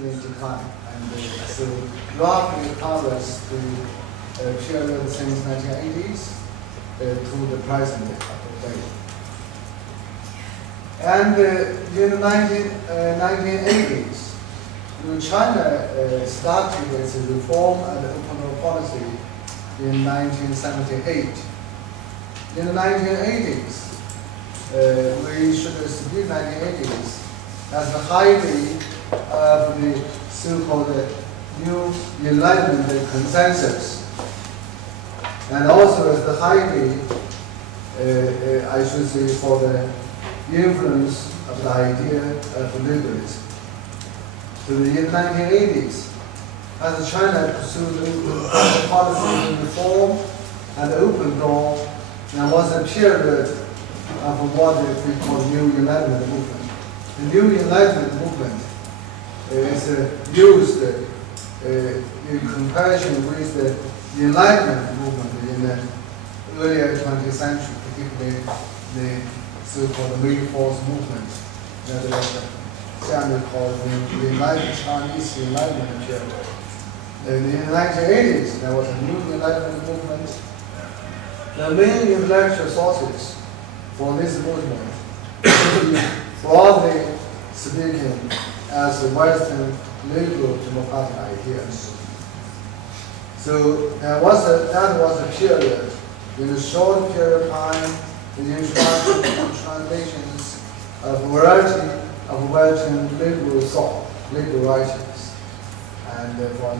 usually decline, and so roughly covers the period since 1980s to the present day. And in the 1980s, China started its reform and open door policy in 1978. In the 1980s, we should speak 1980s as the height of the so-called New Enlightenment consensus, and also as the height, I should say, for the influence of the idea of liberalism. So in the 1980s, as China pursued the policy of reform and open door, there was a period of what we call New Enlightenment movement. The New Enlightenment movement is used in comparison with the Enlightenment movement in the earlier 20th century, particularly the so-called May 4th movement. That was generally called the Enlightenment Chinese Enlightenment period. In the 1980s, there was a New Enlightenment movement. The main intellectual sources for this movement, broadly speaking, as Western liberal democratic ideas. So that was a period, in a short period of time, the introduction and translations of a variety of Western liberal thought, liberal writings, and from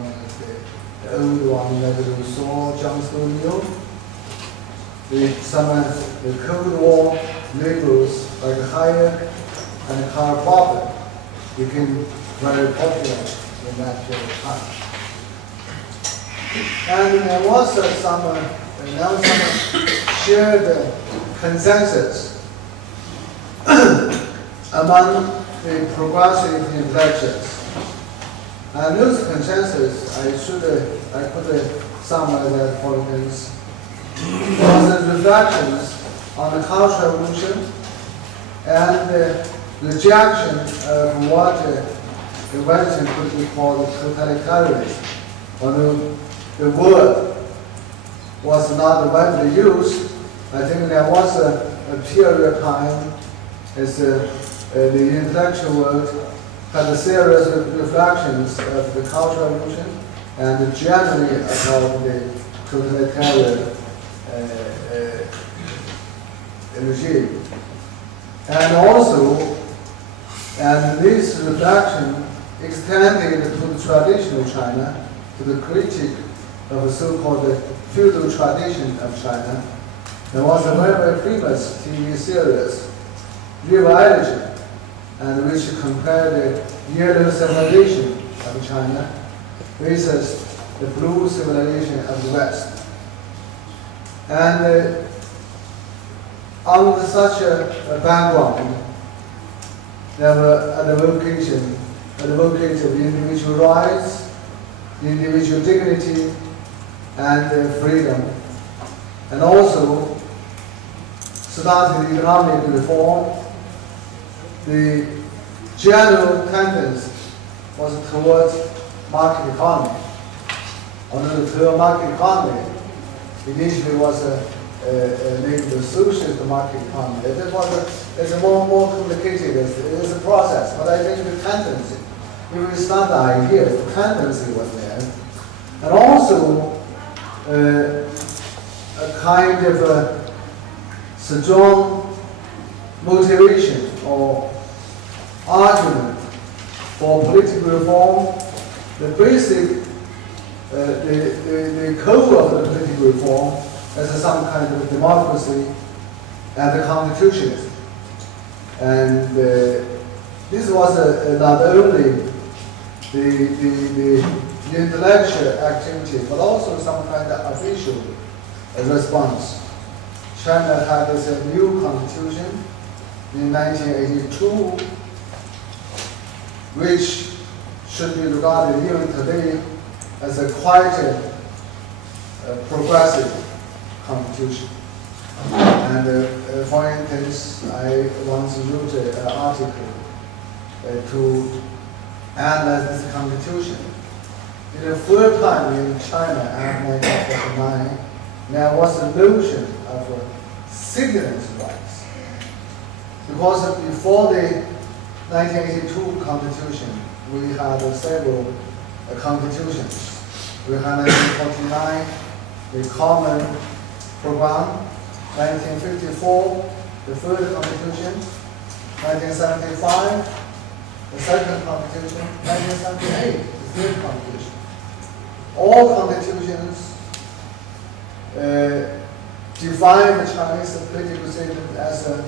the old one like Rousseau, John Stuart some of the Cold War liberals like Hayek and Karl Popper became very popular in that period of time. And there was some shared consensus among the progressive intellectuals. And those consensus, I could summarize that, for instance, was the reflections on the Cultural Revolution and the rejection of what the Western could be called totalitarianism. Although the word was not widely used, I think there was a period of time as the intellectual world had a series of reflections of the Cultural Revolution and generally about the totalitarian regime. And also, and this reflection extended to the traditional China, to the critique of the so-called feudal tradition of China. There was a very famous TV series, LIBERALISM, and which compared the yellow civilization of China versus the blue civilization of the West. And on such a background, there were advocates of individual rights, individual dignity, and freedom, and also started economic reform. The general tendency was towards market economy. Although the term market economy initially was linked to socialist market economy. It's a more complicated, it's a process, but I think the tendency, if it's not the idea, the tendency was there. And also a kind of a strong motivation or argument for political reform. The basic, the core of the political reform as some kind of democracy and the constitutionalism. And this was not only the intellectual activity, but also some kind of official response. China had this new constitution in 1982, which should be regarded even today as a quite progressive constitution. And for instance, I once wrote an article to and as this constitution. In the first time in China after 1949, there was a notion of citizens' rights. Because before the 1982 constitution, we had several constitutions. We had 1949, the Common Program, 1954, the third constitution, 1975, the second constitution, 1978, the third constitution. All constitutions define the Chinese political system as a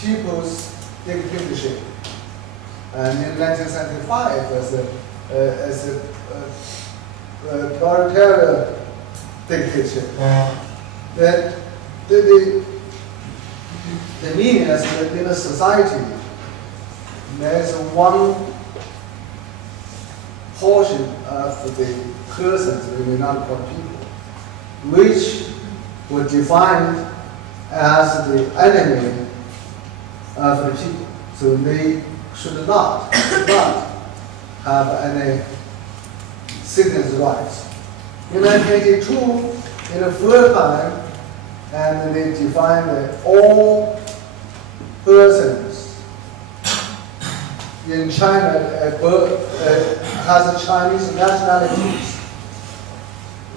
people's dictatorship. And in 1975, as a authoritarian dictatorship. That the meaning is that in a society, there is one portion of the persons, we may not call people, which were defined as the enemy of the people. So they should not have any citizens' rights. In 1982, in the first time, and they defined that all persons in China has a Chinese nationality.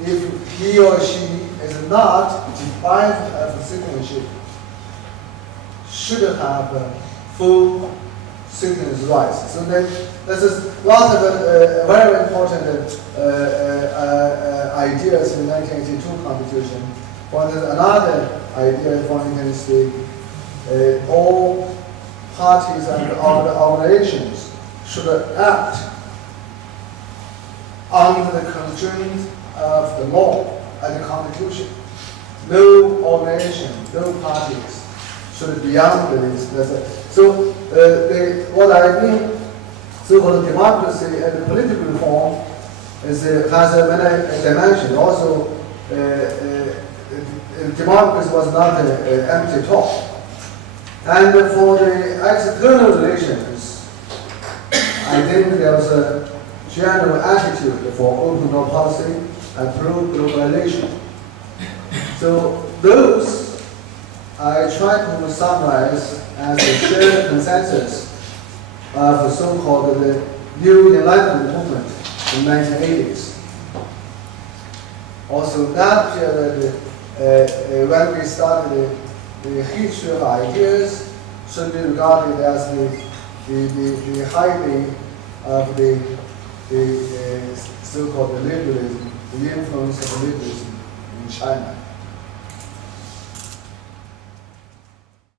If he or she is not deprived of citizenship, should have full citizens' rights. So this is lots of very important ideas in the 1982 Constitution. But another idea, for instance, all parties and organizations should act under the constraint of the law and the Constitution. No organization, no parties should be beyond this. So what I mean, so-called democracy and political reform has many dimensions. Also, democracy was not an empty talk. And for the external relations, I think there was a general attitude for open door policy and pro-globalization. So those I try to summarize as a shared consensus of the so-called the New Enlightenment movement in the 1980s. Also that period, when we started the history of ideas, should be regarded as the height of the so-called liberalism, the influence of liberalism in China.